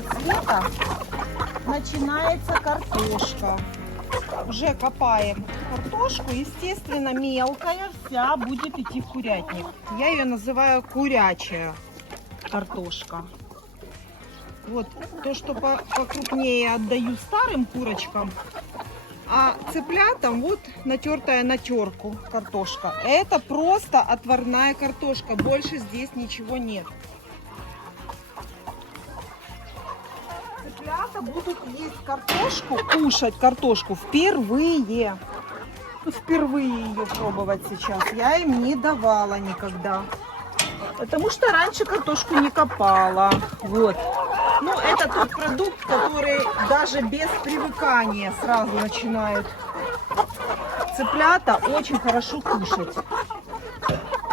такого цвета начинается картошка. Уже копаем картошку, естественно, мелкая вся будет идти в курятник. Я ее называю курячая картошка. Вот то, что покрупнее, отдаю старым курочкам, а цыплятам вот натертая на терку картошка. Это просто отварная картошка, больше здесь ничего нет. Цыплята будут есть картошку, кушать картошку впервые. Впервые ее пробовать сейчас. Я им не давала никогда. Потому что раньше картошку не копала. Вот. Ну, это тот продукт, который даже без привыкания сразу начинают цыплята очень хорошо кушать.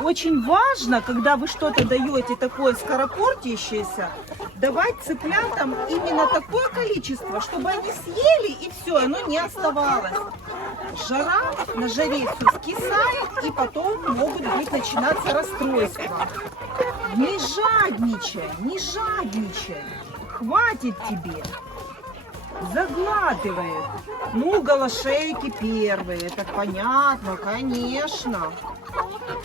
Очень важно, когда вы что-то даете такое скоропортящееся, давать цыплятам именно такое количество, чтобы они съели и все, оно не оставалось. Жара, на жаре все скисает, и потом могут быть начинаться расстройства. Не жадничай, не жадничай. Хватит тебе. Заглатывает. Ну, голошейки первые. Это понятно, конечно.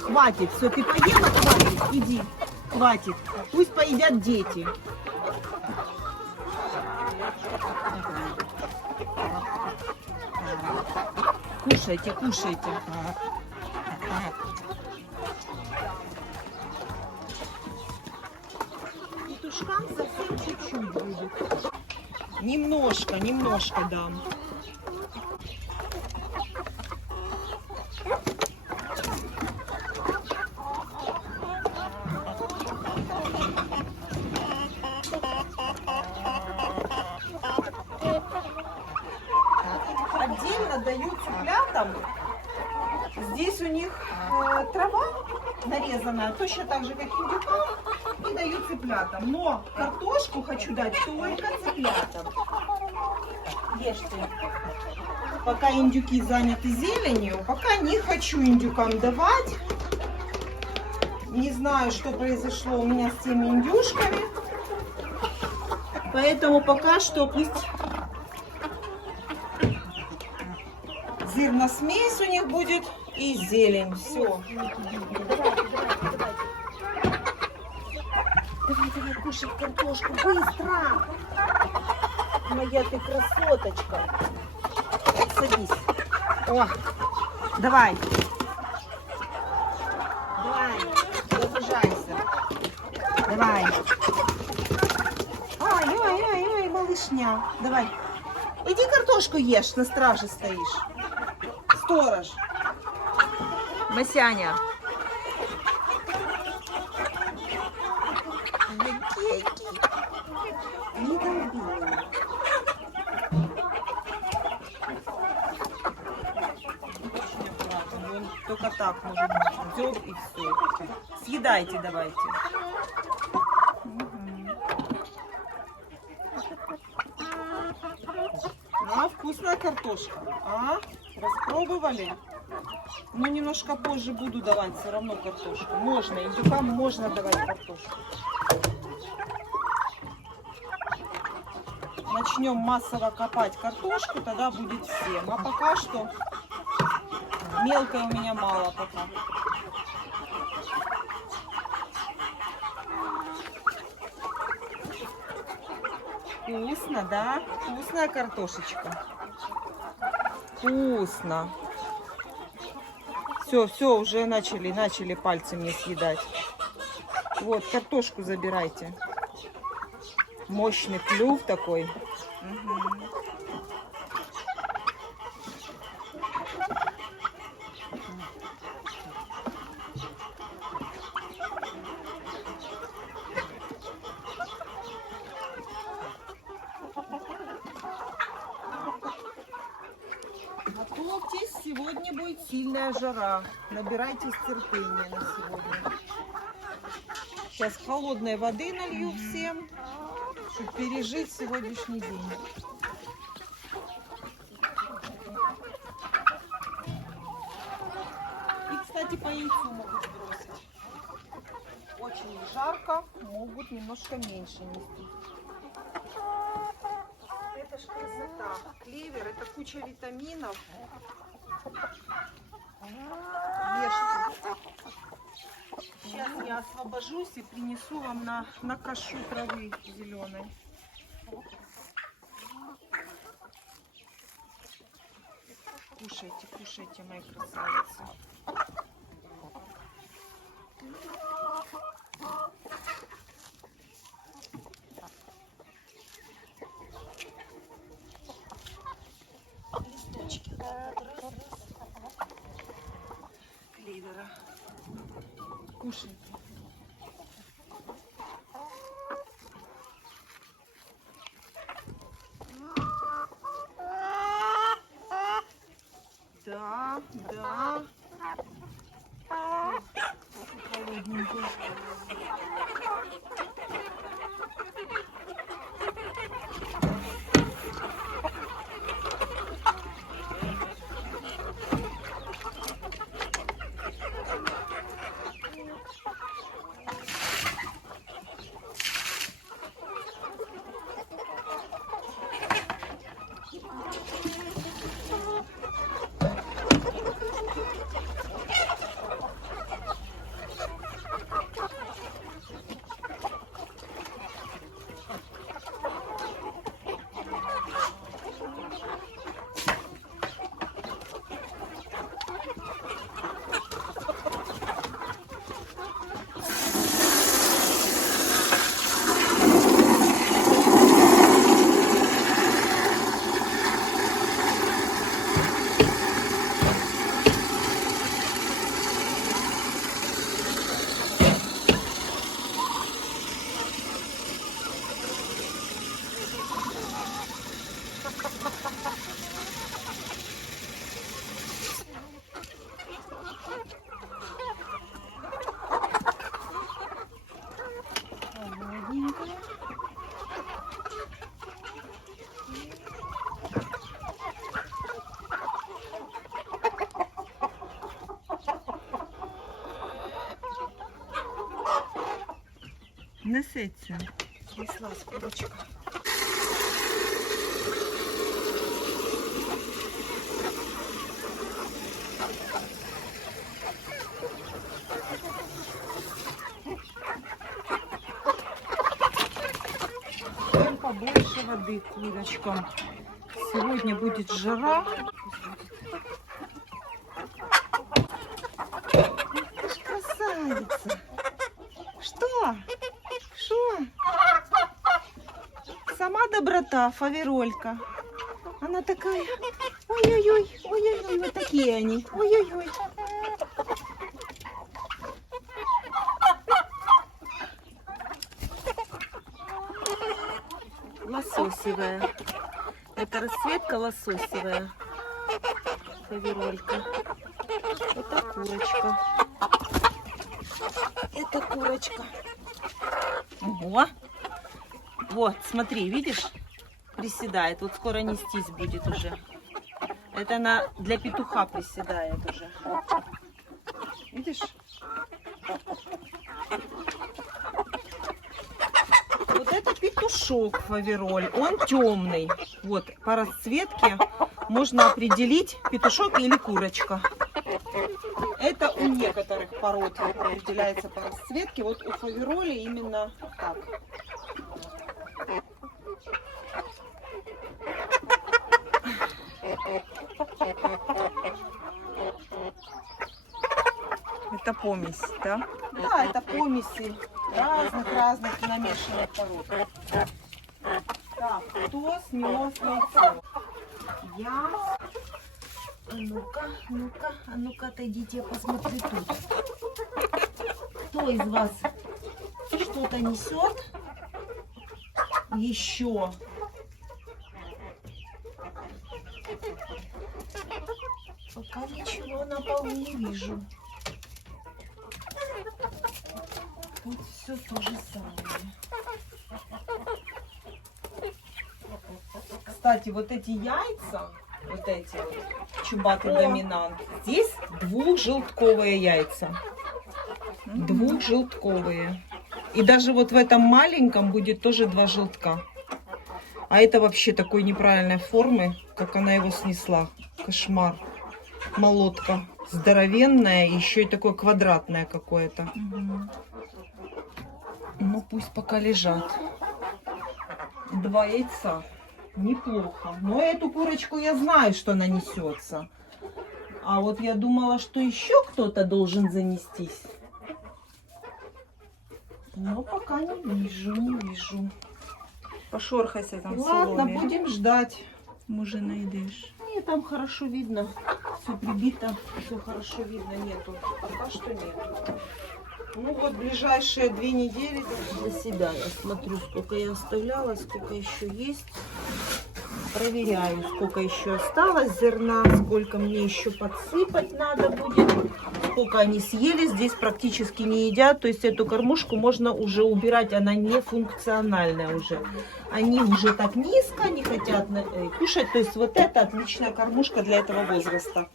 Хватит. Все, ты поела? Хватит. Иди. Хватит. Пусть поедят дети. Кушайте, кушайте. Петушкам совсем чуть-чуть будет. Немножко, немножко дам. Отдельно даю цыплятам. Здесь у них трава нарезанная, точно так же, как индюкам, и даю цыплятам. Но картошку хочу дать только цыплятам. Ешьте. Пока индюки заняты зеленью, пока не хочу индюкам давать. Не знаю, что произошло у меня с теми индюшками. Поэтому пока что пусть зерносмесь у них будет и зелень. Все. Давай, кушай картошку, быстро! Моя ты красоточка. Садись. О, давай. Давай, загружайся. Давай. Ой, малышня. Давай. Иди картошку ешь, на страже стоишь. Сторож. Масяня. Не долби. Он только так может взял и все. Съедайте давайте. А, вкусная картошка. А? Распробовали? Но немножко позже буду давать все равно картошку. Можно, индюкам можно давать картошку. Начнем массово копать картошку, тогда будет всем. А пока что мелкой у меня мало пока. Вкусно, да? Вкусная картошечка. Вкусно. Все, уже начали пальцы мне съедать. Вот, картошку забирайте. Мощный клюв такой. Угу. Готовьтесь, сегодня будет сильная жара. Набирайтесь терпения на сегодня. Сейчас холодной воды налью всем, чтобы пережить сегодняшний день. И, кстати, по яйцу могут бросить. Очень жарко, могут немножко меньше нести. клевер, это куча витаминов. Ешьте. Сейчас я освобожусь и принесу вам на кашу травы зеленой. Кушайте, кушайте, мои красавицы. Листочки клевера. Кушайте. Да, да. Холодненький. Несеться. Тряслась курочка. Даем побольше воды курочкам. Сегодня будет жара. Красавица. Что? Что? Сама доброта, фаверолька. Она такая, ой-ой-ой, ой-ой-ой, вот такие они, ой-ой-ой. Лососевая. Это расцветка лососевая. Фаверолька. Это курочка. Это курочка. Ого. Вот, смотри, видишь? Приседает. Вот скоро нестись будет уже. Это она для петуха приседает уже. Видишь? Вот это петушок фавероль. Он темный. Вот, по расцветке можно определить, петушок или курочка. Это у некоторых пород определяется по расцветке. Вот у фавероли именно так. Это помесь, да? Да, это помеси разных намешанных пород. Так, кто снес яйцо? Я. А ну-ка, отойдите, я посмотрю тут. Кто из вас что-то несет? Еще. Пока ничего на полу не вижу. Тут все то же самое. Кстати, вот эти яйца, вот эти вот чубатый доминант, здесь двухжелтковые яйца. Двухжелтковые. И даже вот в этом маленьком будет тоже 2 желтка. А это вообще такой неправильной формы, как она его снесла. Кошмар. Молотка. Здоровенная, еще и такое квадратное какое-то. Ну, пусть пока лежат. 2 яйца. Неплохо. Но эту курочку я знаю, что она несется. А вот я думала, что еще кто-то должен занестись. Но пока не вижу. Пошорхайся там в Ладно, соломе. будем ждать. Може найдеш. Нет, там хорошо видно. Все прибито, все хорошо видно. Нету. Пока что нету. Ну вот ближайшие 2 недели для себя я смотрю, сколько я оставляла, сколько еще есть. Проверяю, сколько еще осталось зерна, сколько мне еще подсыпать надо будет, сколько они съели. Здесь практически не едят, то есть эту кормушку можно уже убирать, она не функциональная уже. Они уже так низко не хотят кушать, то есть вот это отличная кормушка для этого возраста.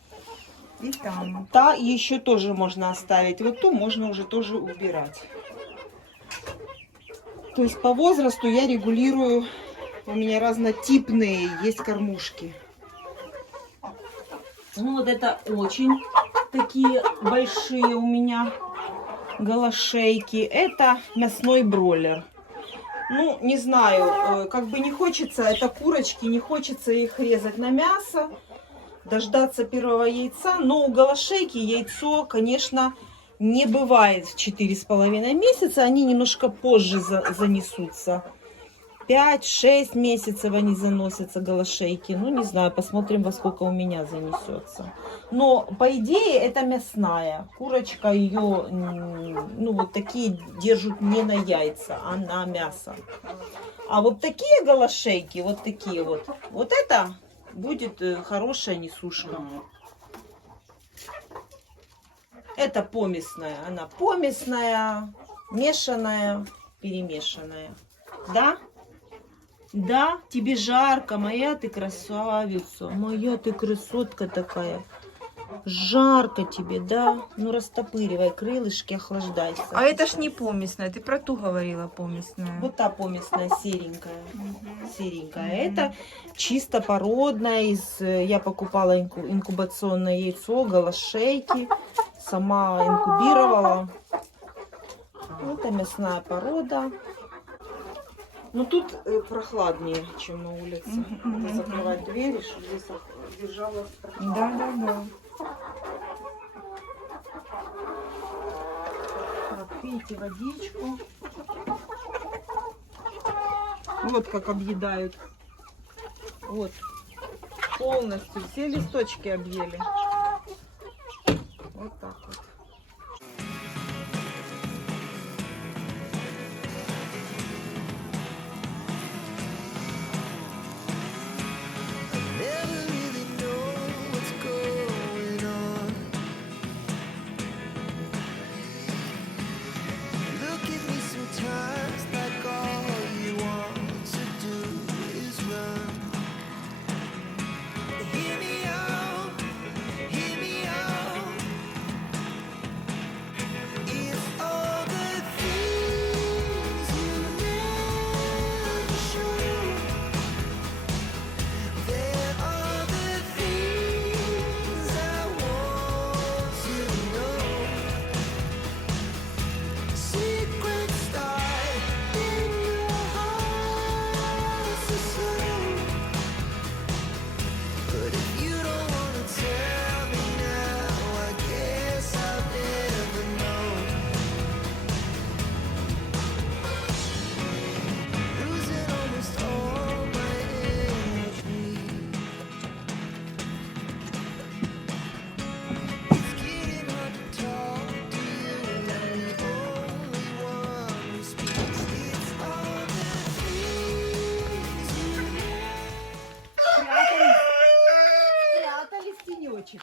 І там. Та еще тоже можно оставить, вот ту можно уже тоже убирать. То есть по возрасту я регулирую. У меня разнотипные есть кормушки. Ну вот это очень такие большие у меня голошейки. Это мясной бройлер. Ну, не знаю, как бы не хочется, это курочки, не хочется их резать на мясо, дождаться первого яйца. Но у голошейки яйцо, конечно, не бывает в 4,5 месяца. Они немножко позже занесутся. 5-6 месяцев они заносятся, голошейки. Ну, не знаю, посмотрим, во сколько у меня занесется. Но, по идее, это мясная. Курочка ее, ну, вот такие держат не на яйца, а на мясо. А вот такие голошейки, вот такие вот, вот это будет хорошая несушка. Это помесная. Она помесная, мешаная, перемешанная. Да? Да, тебе жарко, моя ты красавица, моя ты красотка такая. Жарко тебе, да? Ну растопыривай крылышки, охлаждайся. А это ж не помісна, ти про ту говорила помісна. Вот та помесная серенькая. Серенькая. Это чисто породная. Я покупала инкубационное яйцо, голошейки. Сама инкубировала. Это мясная порода. Но тут прохладнее, чем на улице. Надо закрывать двери, чтобы здесь держалась. Да. Так, пейте водичку. Вот как объедают. Вот. Полностью все листочки объели. Вот так вот.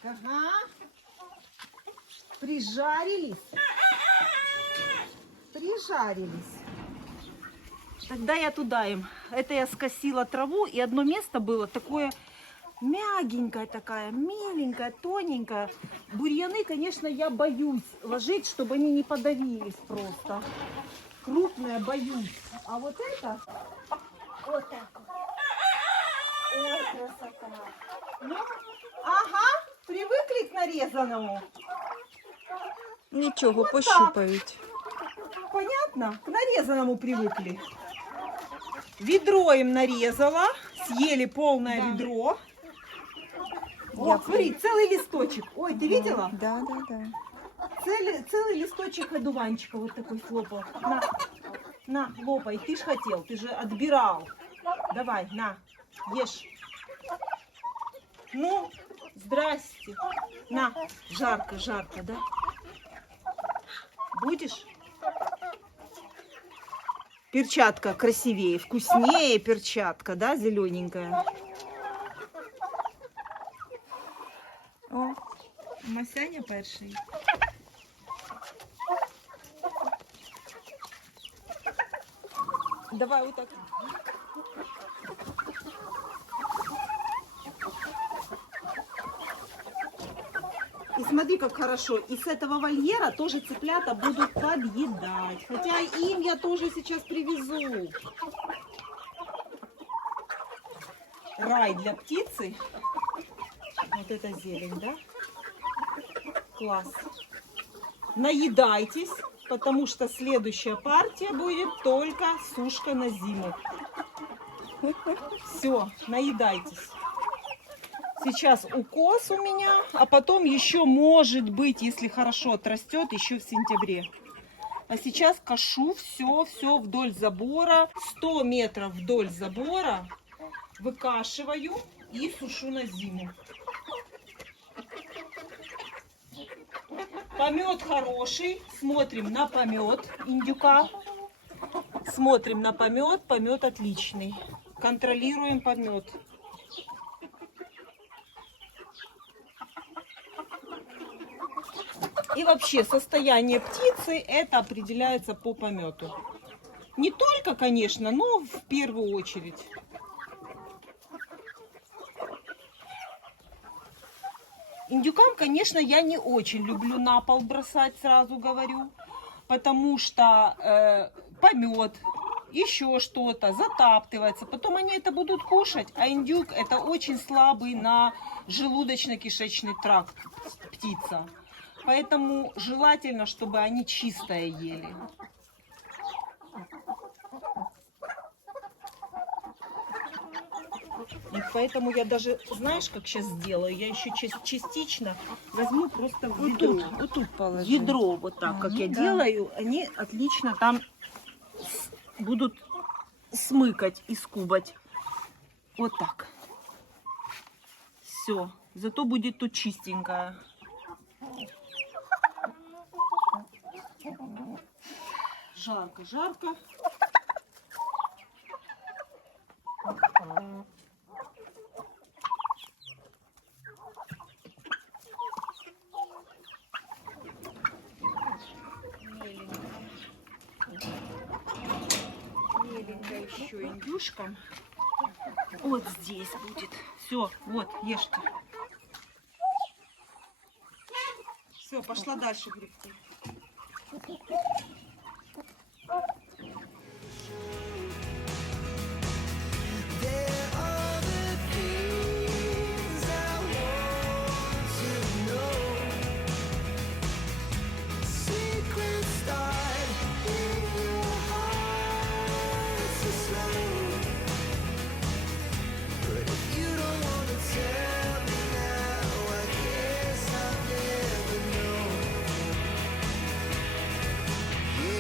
Ага. Прижарились. Тогда я туда им. Это я скосила траву, и одно место было такое мягенькое, такая миленькая, тоненькая. Бурьяны, конечно, я боюсь ложить, чтобы они не подавились просто. Крупные боюсь. А вот это вот так вот. Ой, красота. Ну, ага, привыкли к нарезанному. Нічого, так. пощупають. Понятно? К нарезанному привыкли. Ведро им нарезала. Съели полное ведро. О, смотри, целый листочек. Ой, ты видела? Да, да, да. Целый листочек одуванчика вот такой слопал. На, лопай. Ты ж хотел, ты же отбирал. Давай, на, ешь. Ну, здрасте. На, жарко, жарко, да? Будешь? Перчатка красивее, вкуснее перчатка, да, зелененькая. О, Масяня перший. давай отак. И смотри, как хорошо. И с этого вольера тоже цыплята будут подъедать. Хотя им я тоже сейчас привезу. Рай для птицы. Вот это зелень, да? Класс. Наедайтесь, потому что следующая партия будет только сушка на зиму. Все, наедайтесь. Сейчас укос у меня, а потом еще, может быть, если хорошо отрастет, еще в сентябре. А сейчас кашу все вдоль забора. 100 метров вдоль забора выкашиваю и сушу на зиму. Помет хороший. Смотрим на помет индюка. Смотрим на помет. Помет отличный. Контролируем помет. И вообще состояние птицы это определяется по помету. Не только, конечно, но в первую очередь. Индюкам, конечно, я не очень люблю на пол бросать, сразу говорю. Потому что помет, еще что-то затаптывается. Потом они это будут кушать. А индюк это очень слабый на желудочно-кишечный тракт птица. Поэтому желательно, чтобы они чистое ели. И поэтому я даже, знаешь, как сейчас сделаю? Я еще частично возьму просто в ведро. Вот тут положи. Ядро вот так, как я делаю, они отлично там будут смыкать и скубать. Вот так. Все. Зато будет тут чистенькая. Жарко, жарко. Меленько еще индюшка. Вот здесь будет. Все, вот, ешьте. Все, пошла дальше гребти. You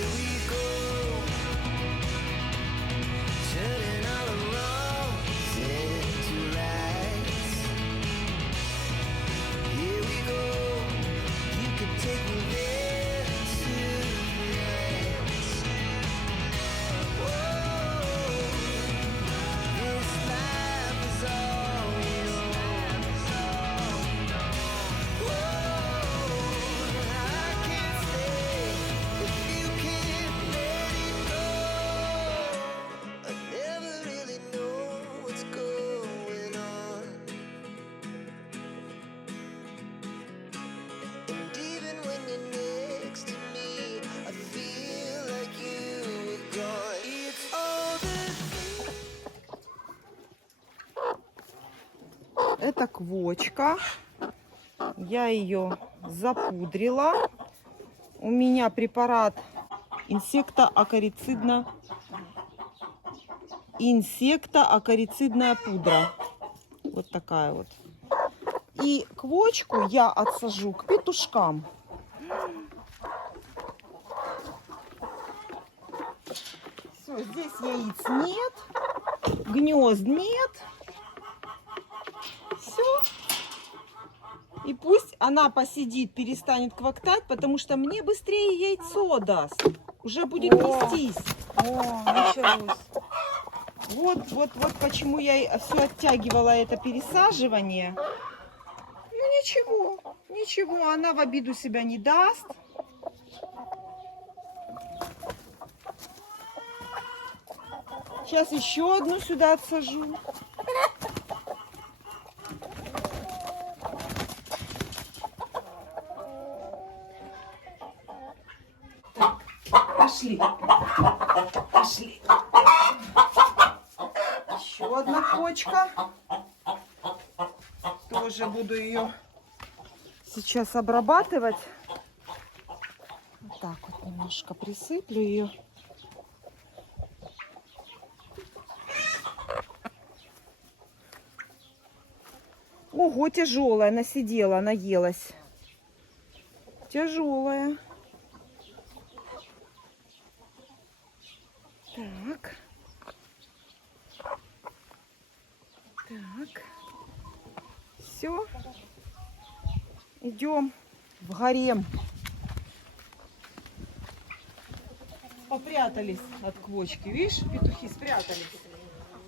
Это квочка. Я ее запудрила. У меня препарат инсектоакарицидная пудра. Вот такая вот. И квочку я отсажу к петушкам. Все, здесь яиц нет, гнезд нет. Все. И пусть она посидит, перестанет квактать, потому что мне быстрее яйцо даст. Уже будет нестись. О, началось. Вот почему я все оттягивала это пересаживание. Ну ничего, она в обиду себя не даст. Сейчас еще одну сюда отсажу. Пошли. Еще одна квочка. Тоже буду ее сейчас обрабатывать. Вот так вот немножко присыплю ее. Ого, тяжелая, насидела, наелась. Тяжелая. Так. Так. Все. Идем в гарем. Попрятались от квочки. Видишь, петухи спрятались.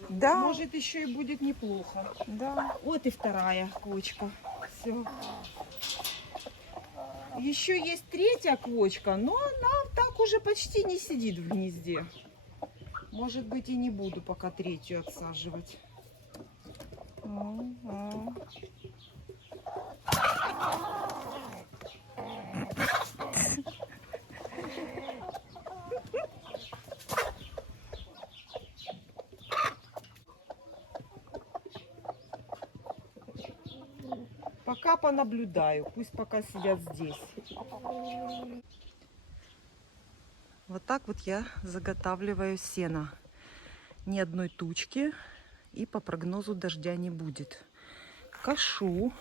Да. Может, еще и будет неплохо. Да. Вот и вторая квочка. Все. Еще есть третья квочка, но она так уже почти не сидит в гнезде. Может быть, и не буду пока третью отсаживать. Пока понаблюдаю, пусть пока сидят здесь. Вот так вот я заготавливаю сено. Ни одной тучки, и по прогнозу дождя не будет. Кашу,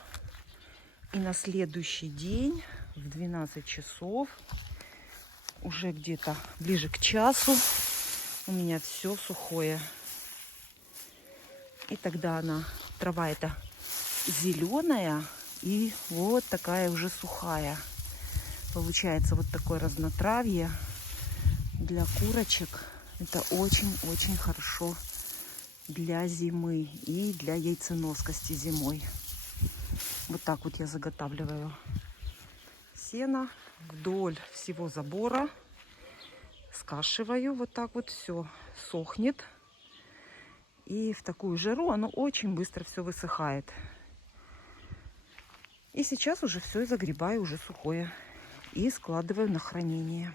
и на следующий день в 12 часов, уже где-то ближе к часу, у меня все сухое. И тогда трава эта зеленая и вот такая уже сухая. Получается вот такое разнотравье для курочек. Это очень-очень хорошо для зимы и для яйценоскости зимой. Вот так вот я заготавливаю сено вдоль всего забора. Скашиваю, вот так вот все сохнет. И в такую жару оно очень быстро все высыхает. И сейчас уже все загребаю, уже сухое. И складываю на хранение.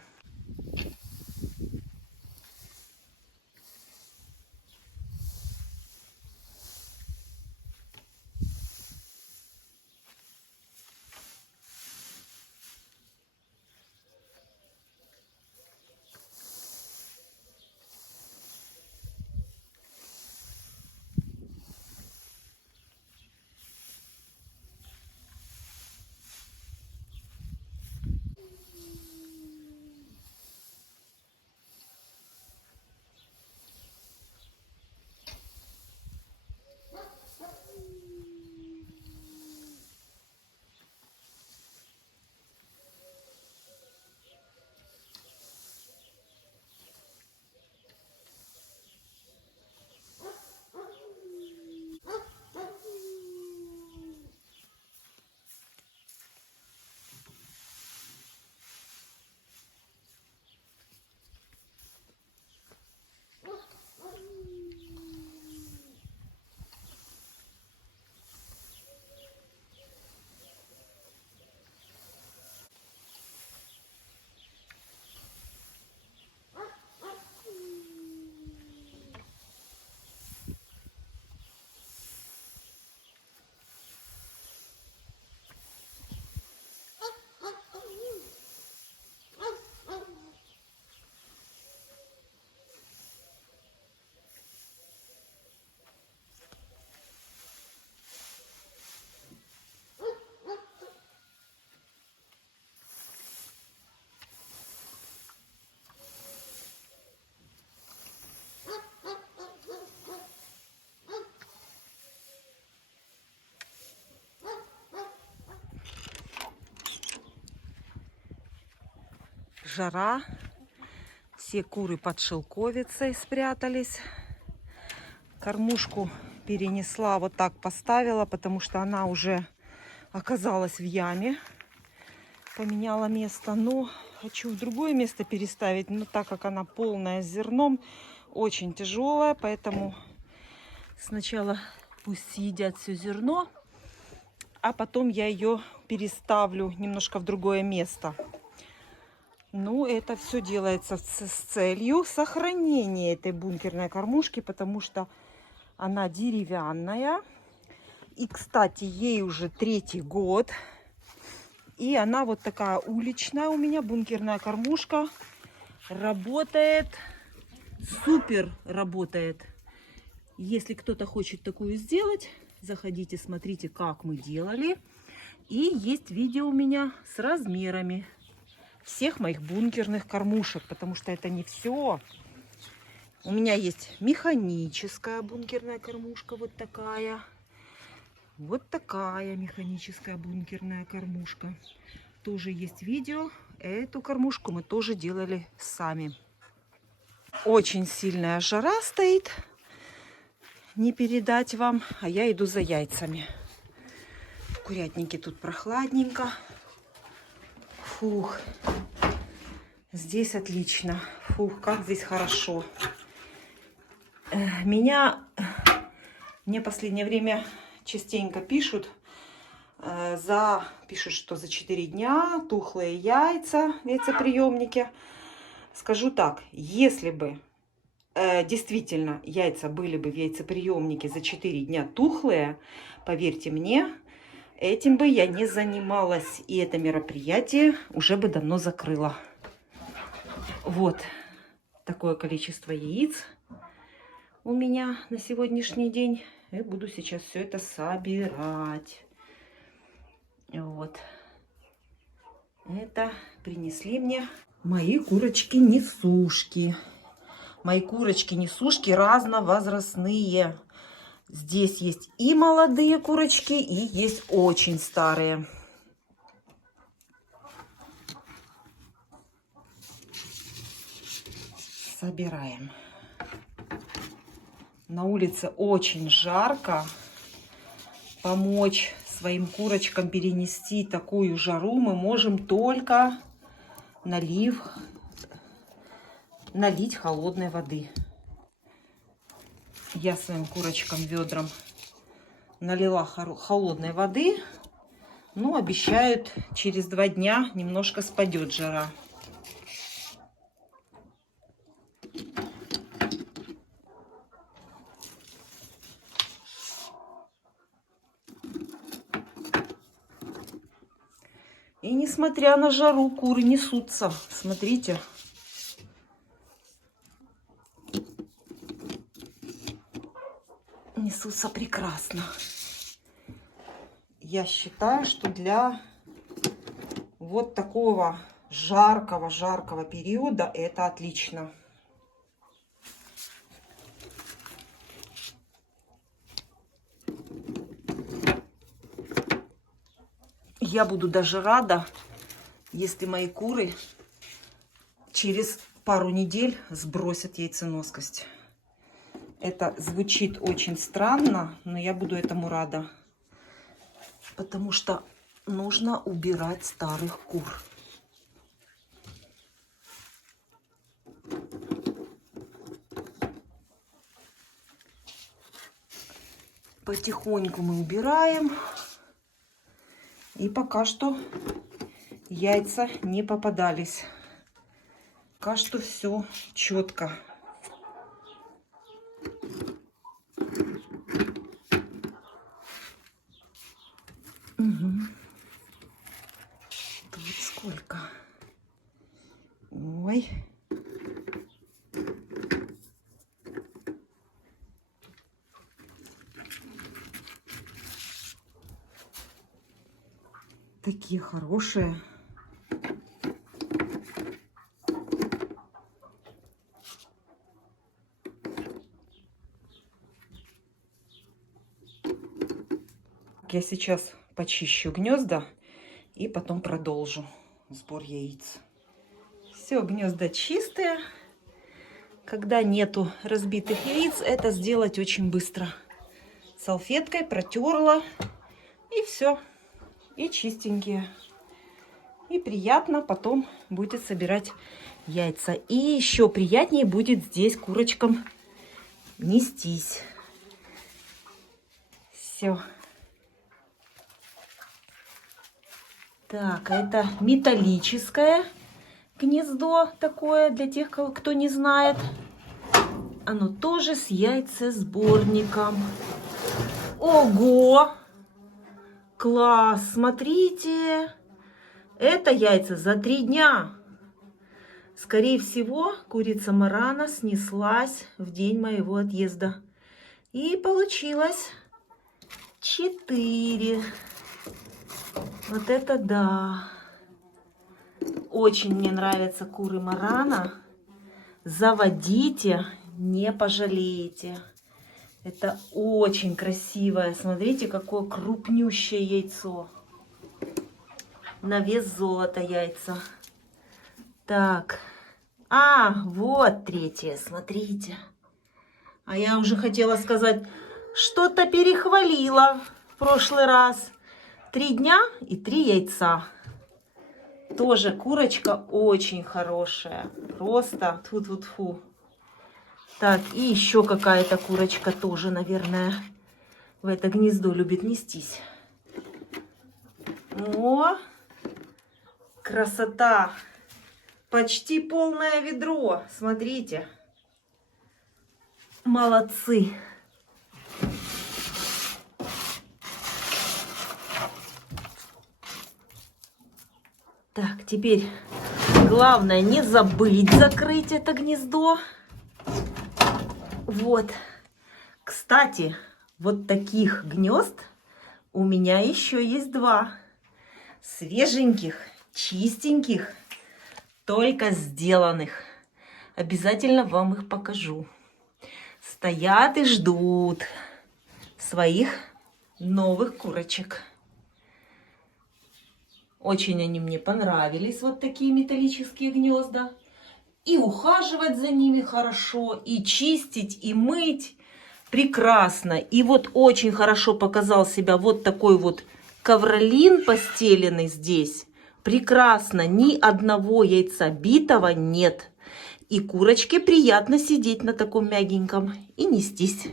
жара. Все куры под шелковицей спрятались. Кормушку перенесла, вот так поставила, потому что она уже оказалась в яме. Поменяла место, но хочу в другое место переставить. Но так как она полная с зерном, очень тяжелая, поэтому сначала пусть съедят все зерно, а потом я ее переставлю немножко в другое место. Ну, это все делается с целью сохранения этой бункерной кормушки, потому что она деревянная. И, кстати, ей уже 3-й год. И она вот такая уличная у меня, бункерная кормушка. Работает, супер работает. Если кто-то хочет такую сделать, заходите, смотрите, как мы делали. И есть видео у меня с размерами всех моих бункерных кормушек, потому что это не все. У меня есть механическая бункерная кормушка, вот такая. Вот такая механическая бункерная кормушка. Тоже есть видео. Эту кормушку мы тоже делали сами. Очень сильная жара стоит. Не передать вам. А я иду за яйцами. В курятнике тут прохладненько. Фух. Здесь отлично. Фух, как здесь хорошо. Мне последнее время частенько пишут, что за 4 дня тухлые яйца в яйцеприемнике. Скажу так, если бы действительно яйца были бы в яйцеприемнике за 4 дня тухлые, поверьте мне, этим бы я не занималась. И это мероприятие уже бы давно закрыла. Вот такое количество яиц у меня на сегодняшний день. И буду сейчас все это собирать. Вот. Это принесли мне мои курочки-несушки. Мои курочки-несушки разновозрастные. Здесь есть и молодые курочки, и есть очень старые. Собираем. На улице очень жарко. Помочь своим курочкам перенести такую жару мы можем только налить холодной воды. Я своим курочкам ведром налила холодной воды. Ну, обещают, через 2 дня немножко спадет жара. И несмотря на жару, куры несутся. Смотрите. Несутся прекрасно. Я считаю, что для вот такого жаркого периода это отлично. Я буду даже рада, если мои куры через пару недель сбросят яйценоскость. Это звучит очень странно, но я буду этому рада. Потому что нужно убирать старых кур. Потихоньку мы убираем. И пока что яйца не попадались. Пока что все четко. Угу. Тут сколько? Ой. Такие хорошие. Я сейчас почищу гнезда и потом продолжу сбор яиц. Все, гнезда чистые. Когда нету разбитых яиц, это сделать очень быстро. Салфеткой протерла, и все. И чистенькие. И приятно потом будет собирать яйца. И еще приятнее будет здесь курочкам нестись. Все. Так, это металлическое гнездо такое, для тех, кто не знает. Оно тоже с яйцесборником. Ого! Класс! Смотрите! Это яйца за 3 дня. Скорее всего, курица Марана снеслась в день моего отъезда. И получилось 4. Вот это да! Очень мне нравятся куры Марана. Заводите, не пожалеете. Это очень красивое. Смотрите, какое крупнющее яйцо. На вес золота яйца. Так. Вот 3. Смотрите. А я уже хотела сказать, что-то перехвалила в прошлый раз. 3 дня и 3 яйца. Тоже курочка очень хорошая. Просто тьфу-тьфу-тьфу. Так, и еще какая-то курочка тоже, наверное, в это гнездо любит нестись. О, красота! Почти полное ведро. Смотрите. Молодцы. Так, теперь главное не забыть закрыть это гнездо. Вот. Кстати, вот таких гнезд у меня еще есть 2. Свеженьких, чистеньких, только сделанных. Обязательно вам их покажу. Стоят и ждут своих новых курочек. Очень они мне понравились, вот такие металлические гнезда. И ухаживать за ними хорошо, и чистить, и мыть прекрасно. И вот очень хорошо показал себя вот такой вот ковролин постеленный здесь. Прекрасно, ни одного яйца битого нет. И курочке приятно сидеть на таком мягеньком и нестись.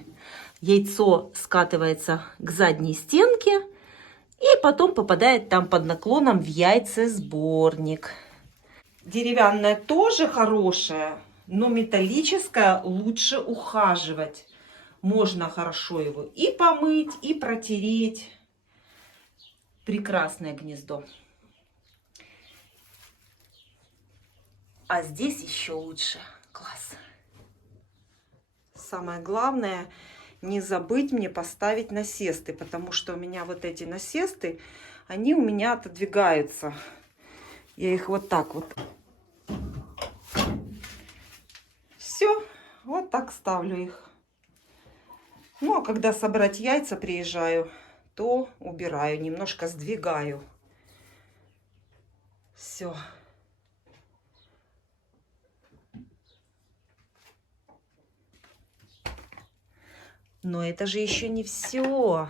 Яйцо скатывается к задней стенке и потом попадает там под наклоном в яйцесборник. Деревянное тоже хорошее, но металлическое лучше ухаживать. Можно хорошо его и помыть, и протереть. Прекрасное гнездо. А здесь еще лучше. Класс. Самое главное, не забыть мне поставить насесты, потому что у меня вот эти насесты, они у меня отодвигаются. Я их вот так вот. Все, вот так ставлю их. Ну, а когда собрать яйца приезжаю, то убираю, немножко сдвигаю. Все. Но это же еще не все.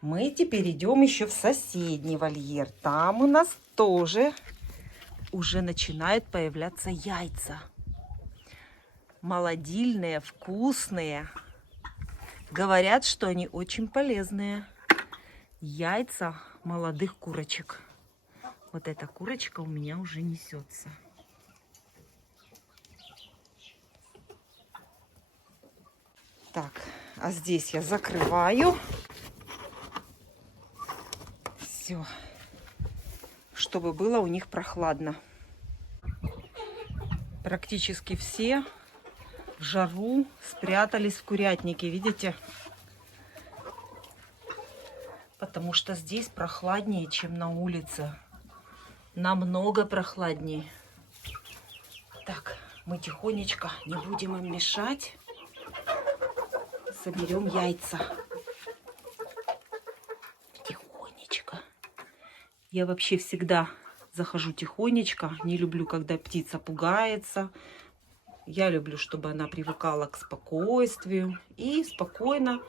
Мы теперь идем еще в соседний вольер. Там у нас тоже уже начинают появляться яйца. Молодильные, вкусные. Говорят, что они очень полезные. Яйца молодых курочек. Вот эта курочка у меня уже несется. Так, а здесь я закрываю. Все. Чтобы было у них прохладно. Практически все в жару спрятались в курятнике, видите? Потому что здесь прохладнее, чем на улице. Намного прохладнее. Так, мы тихонечко, не будем им мешать. Соберем яйца. Тихонечко. Я вообще всегда захожу тихонечко. Не люблю, когда птица пугается. Я люблю, чтобы она привыкала к спокойствию и спокойно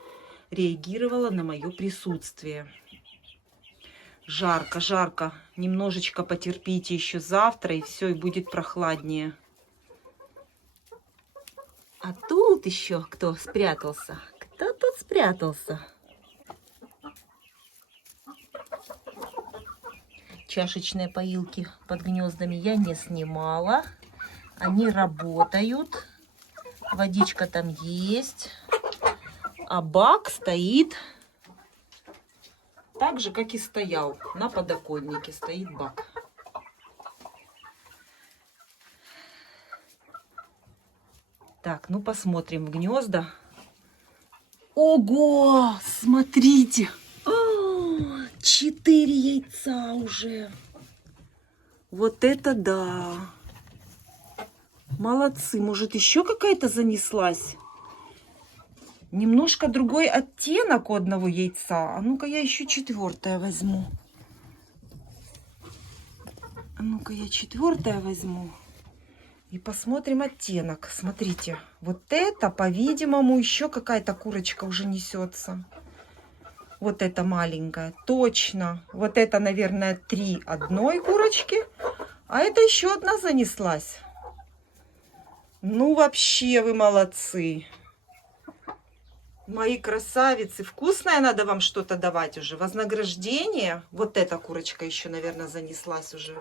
реагировала на мое присутствие. Жарко, жарко. Немножечко потерпите еще завтра, и все, и будет прохладнее. А тут еще кто спрятался? Кто тут спрятался? Чашечные поилки под гнездами я не снимала. Они работают. Водичка там есть. А бак стоит так же, как и стоял. На подоконнике стоит бак. Так, ну посмотрим в гнезда. Ого, смотрите. 4 яйца уже. Вот это да. Молодцы. Может, еще какая-то занеслась? Немножко другой оттенок у одного яйца. А ну-ка я еще 4-е возьму. А ну-ка я 4-е возьму. И посмотрим оттенок. Смотрите. Вот это, по-видимому, еще какая-то курочка уже несется. Вот это маленькая. Точно. Вот это, наверное, 3 одной курочки. А это еще одна занеслась. Ну, вообще вы молодцы. Мои красавицы. Вкусное надо вам что-то давать уже. Вознаграждение. Вот эта курочка еще, наверное, занеслась уже.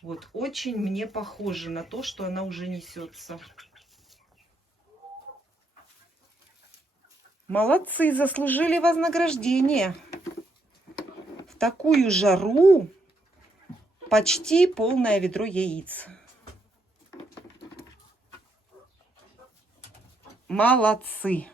Вот очень мне похоже на то, что она уже несется. Молодцы, заслужили вознаграждение. В такую жару почти полное ведро яиц. Молодцы.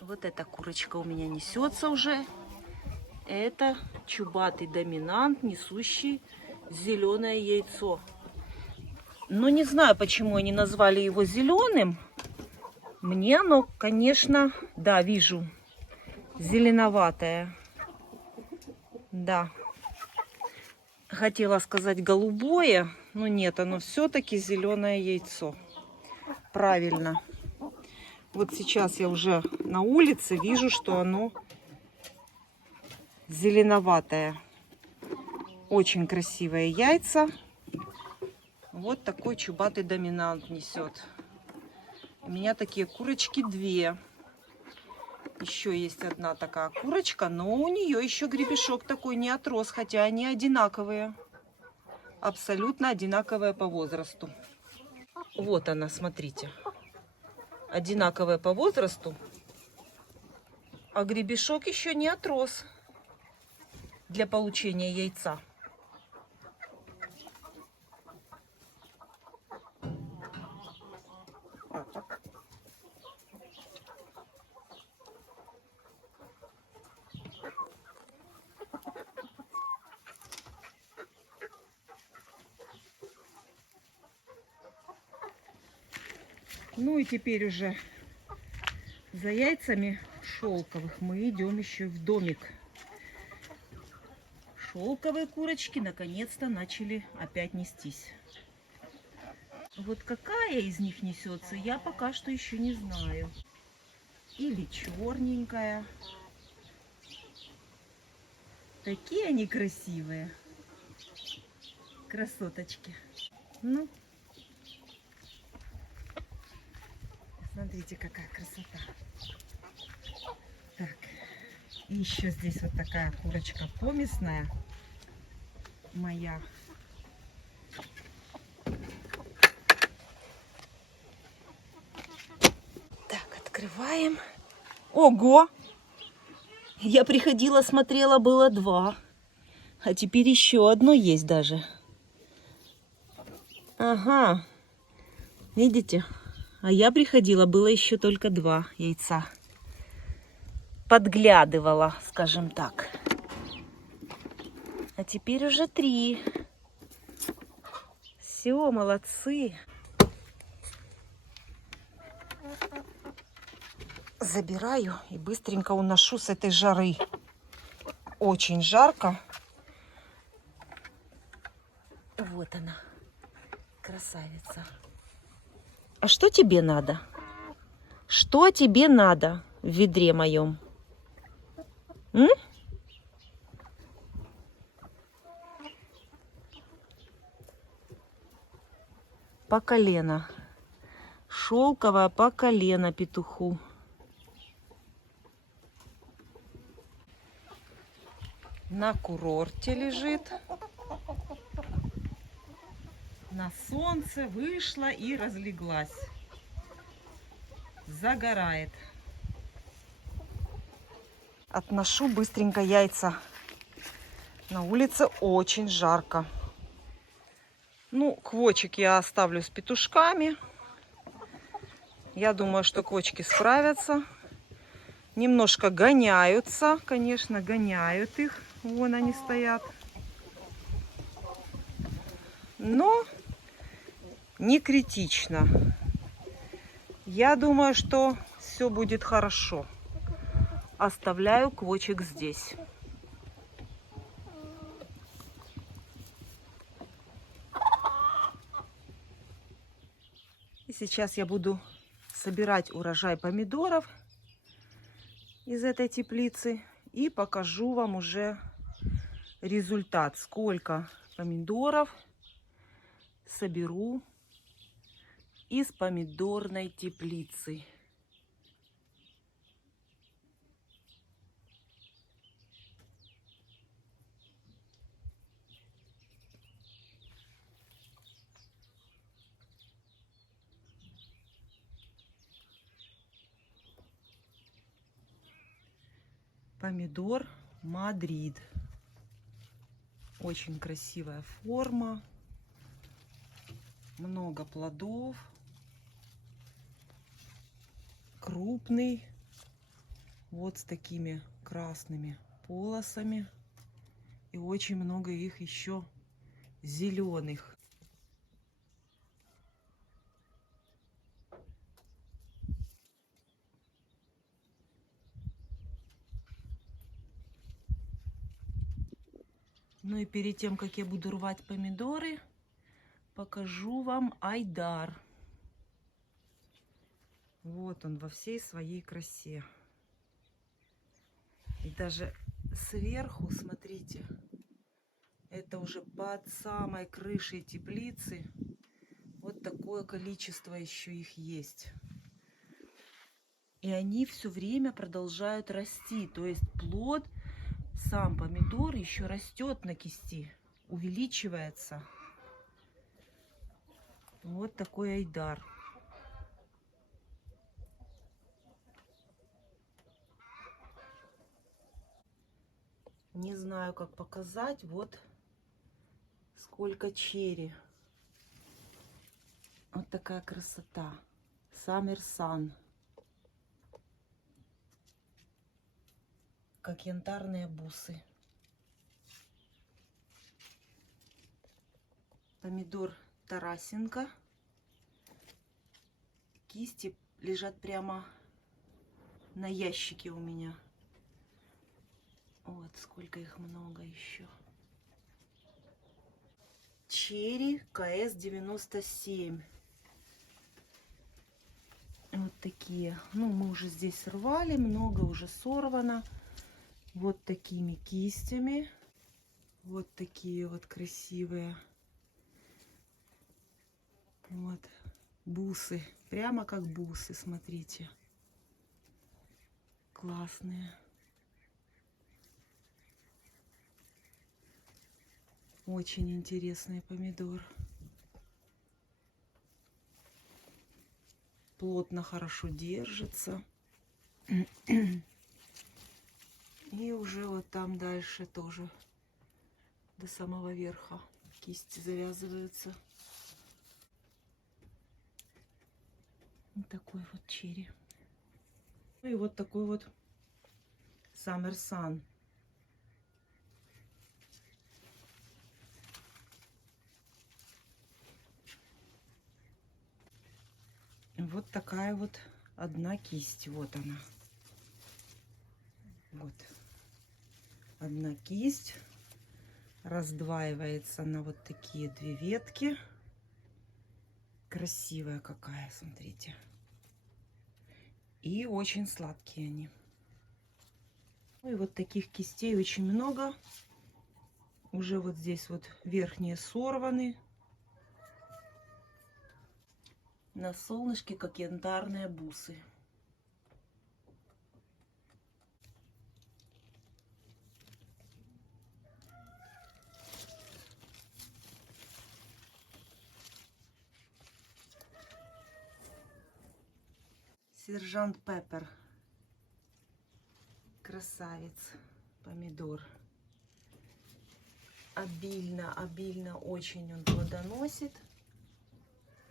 Вот эта курочка у меня несется уже. Это чубатый доминант, несущий зеленое яйцо. Но не знаю, почему они назвали его зеленым. Мне оно, конечно, да, вижу, зеленоватое. Да. Хотела сказать голубое, но нет, оно все-таки зеленое яйцо. Правильно. Вот сейчас я уже на улице вижу, что оно зеленоватое. Очень красивые яйца. Вот такой чубатый доминант несет. У меня такие курочки 2. Еще есть одна такая курочка, но у нее еще гребешок такой не отрос, хотя они одинаковые. Абсолютно одинаковые по возрасту. Вот она, смотрите. Одинаковые по возрасту, а гребешок еще не отрос для получения яйца. Ну и теперь уже за яйцами шелковых мы идем еще в домик. Шелковые курочки наконец-то начали опять нестись. Вот какая из них несется, я пока что еще не знаю. Или черненькая. Такие они красивые. Красоточки. Ну, смотрите, какая красота. Так, и еще здесь вот такая курочка помесная моя. Так, открываем. Ого! Я приходила, смотрела, было 2. А теперь еще одно есть даже. Ага. Видите? А я приходила, было еще только 2 яйца. Подглядывала, скажем так. А теперь уже 3. Все, молодцы. Забираю и быстренько уношу с этой жары. Очень жарко. Вот она, красавица. А что тебе надо? Что тебе надо в ведре моем? М? По колено. Шелковая по колено петуху. На курорте лежит. На солнце вышла и разлеглась. Загорает. Отношу быстренько яйца. На улице очень жарко. Ну, квочек я оставлю с петушками. Я думаю, что квочки справятся. Немножко гоняются, конечно, гоняют их. Вон они стоят. Но не критично. Я думаю, что все будет хорошо. Оставляю квочек здесь. И сейчас я буду собирать урожай помидоров из этой теплицы и покажу вам уже результат, сколько помидоров соберу из помидорной теплицы. Помидор Мадрид. Очень красивая форма. Много плодов. Крупный. Вот с такими красными полосами. И очень много их еще зеленых. Ну и перед тем, как я буду рвать помидоры, покажу вам айдар. Вот он во всей своей красе. И даже сверху, смотрите, это уже под самой крышей теплицы. Вот такое количество еще их есть. И они все время продолжают расти. То есть плод, сам помидор еще растет на кисти, увеличивается. Вот такой айдар. Не знаю, как показать. Вот сколько черри. Вот такая красота. Summer Sun. Как янтарные бусы. Помидор Тарасенко. Кисти лежат прямо на ящике у меня. Вот сколько их много еще. Черри КС-97. Вот такие. Ну, мы уже здесь рвали, много уже сорвано. Вот такими кистями. Вот такие вот красивые. Вот бусы. Прямо как бусы, смотрите. Классные. Очень интересный помидор. Плотно, хорошо держится. И уже вот там дальше тоже до самого верха кисти завязываются. Вот такой вот черри. Ну и вот такой вот Summer Sun. Вот такая вот одна кисть. Вот она. Вот. Одна кисть. Раздваивается на вот такие две ветки. Красивая какая, смотрите. И очень сладкие они. Ну и вот таких кистей очень много. Уже вот здесь вот верхние сорваны. На солнышке, как янтарные бусы. Сержант Пеппер. Красавец. Помидор. Обильно очень он плодоносит.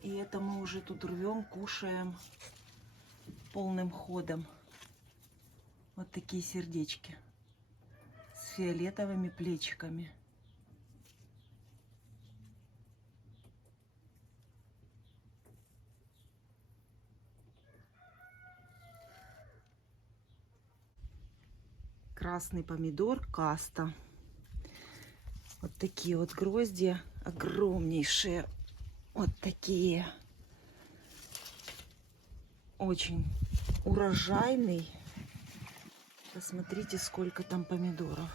И это мы уже тут рвем, кушаем полным ходом. Вот такие сердечки с фиолетовыми плечиками. Красный помидор каста. Вот такие вот грозди огромнейшие. Вот такие. Очень урожайный. Посмотрите, сколько там помидоров.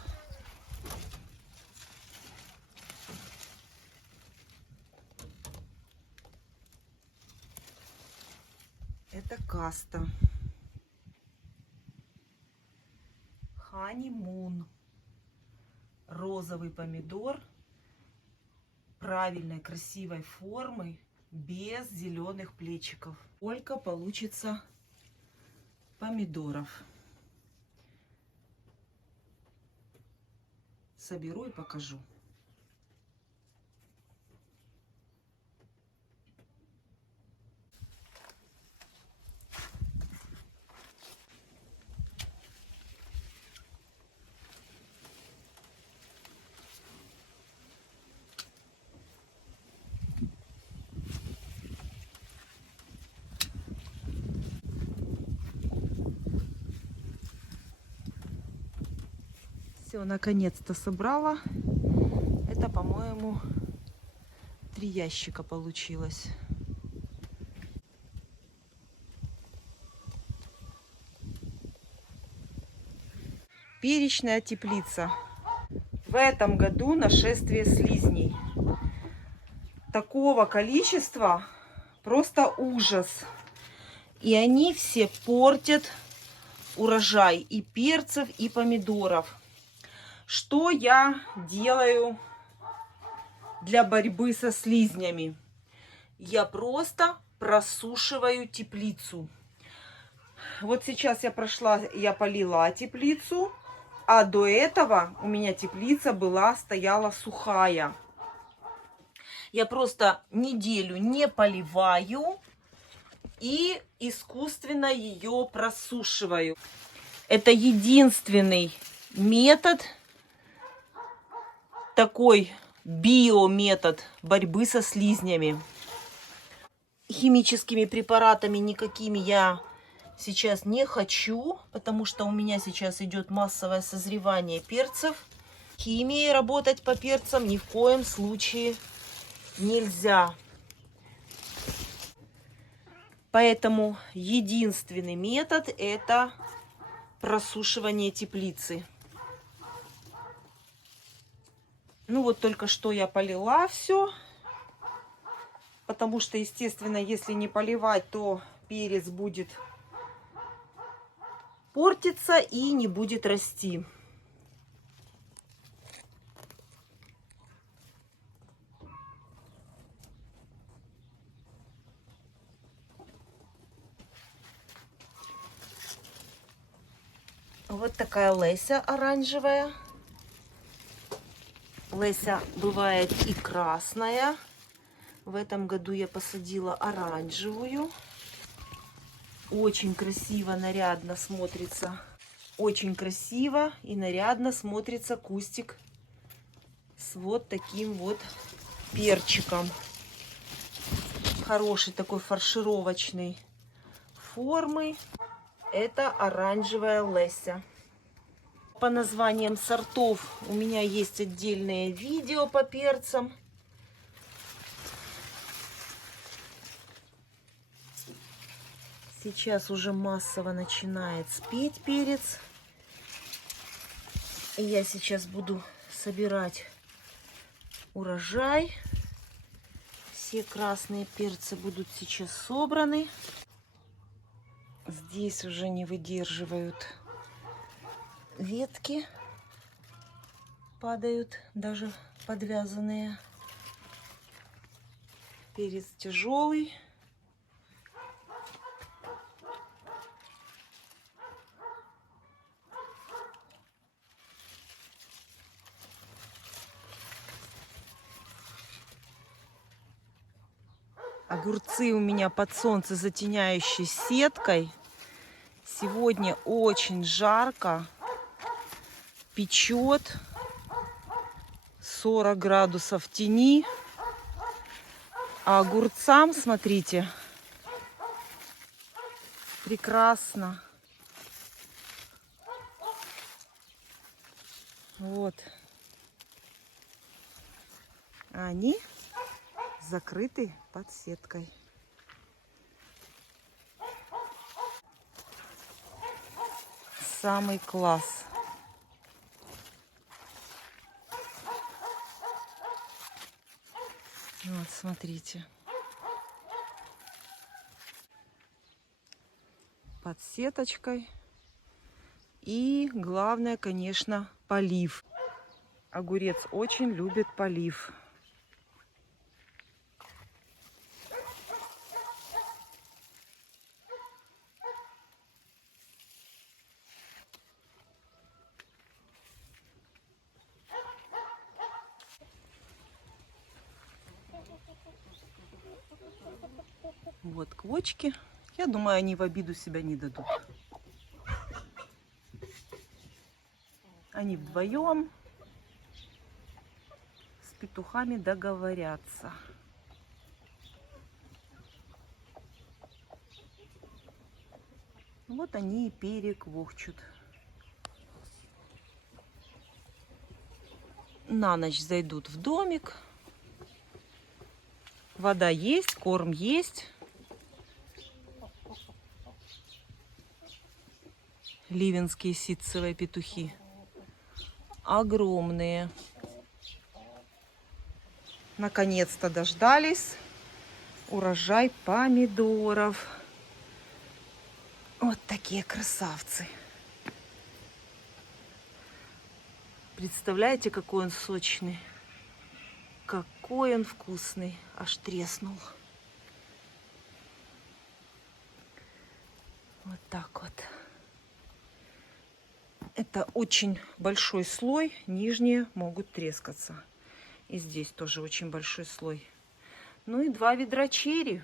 Это каста. Ханимун. Розовый помидор правильной красивой формы, без зеленых плечиков. Сколько получится помидоров. Соберу и покажу. Все, наконец-то собрала. Это, по-моему, 3 ящика получилось. Перечная теплица. В этом году нашествие слизней. Такого количества просто ужас. И они все портят урожай и перцев, и помидоров. Что я делаю для борьбы со слизнями? Я просто просушиваю теплицу. Вот сейчас я прошла, я полила теплицу, а до этого у меня теплица стояла сухая. Я просто неделю не поливаю и искусственно ее просушиваю. Это единственный метод, такой биометод борьбы со слизнями. Химическими препаратами никакими я сейчас не хочу, потому что у меня сейчас идет массовое созревание перцев. Химией работать по перцам ни в коем случае нельзя. Поэтому единственный метод — это просушивание теплицы. Ну вот только что я полила все, потому что, естественно, если не поливать, то перец будет портиться и не будет расти. Вот такая Леся оранжевая. Леся бывает и красная. В этом году я посадила оранжевую. Очень красиво, нарядно смотрится. Очень красиво и нарядно смотрится кустик с вот таким вот перчиком. Хороший такой фаршировочной формы. Это оранжевая Леся. По названиям сортов у меня есть отдельное видео по перцам. Сейчас уже массово начинает спеть перец. И я сейчас буду собирать урожай. Все красные перцы будут сейчас собраны. Здесь уже не выдерживают ветки. Падают даже подвязанные. Перец тяжелый. Огурцы у меня под солнцезатеняющей сеткой. Сегодня очень жарко. Печет. 40 градусов в тени. А огурцам, смотрите, прекрасно. Вот. Они закрыты под сеткой. Самый класс. Вот, смотрите. Под сеточкой. И главное, конечно, полив. Огурец очень любит полив. Вот квочки. Я думаю, они в обиду себя не дадут. Они вдвоем с петухами договорятся. Вот они и переквохчут. На ночь зайдут в домик. Вода есть, корм есть. Ливенские ситцевые петухи. Огромные. Наконец-то дождались. Урожай помидоров. Вот такие красавцы. Представляете, какой он сочный. Какой он вкусный. Аж треснул. Вот так вот. Это очень большой слой. Нижние могут трескаться. И здесь тоже очень большой слой. Ну и 2 ведра черри.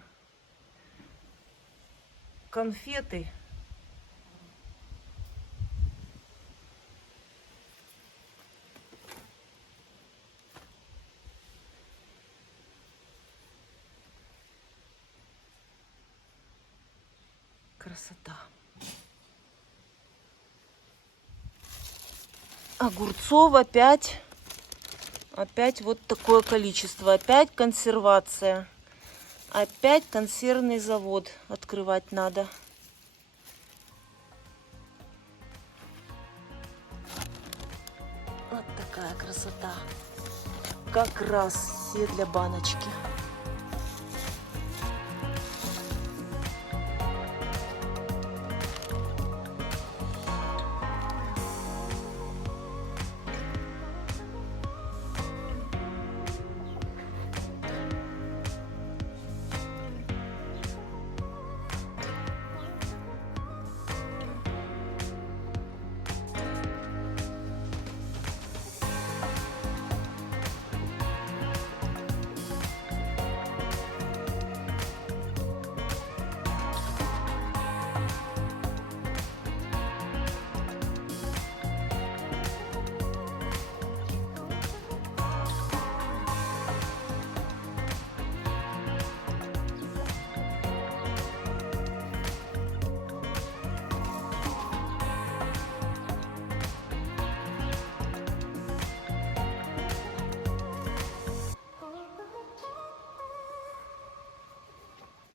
Конфеты. Красота. Огурцов опять вот такое количество. Опять консервация. Опять консервный завод открывать надо. Вот такая красота. Как раз все для баночки.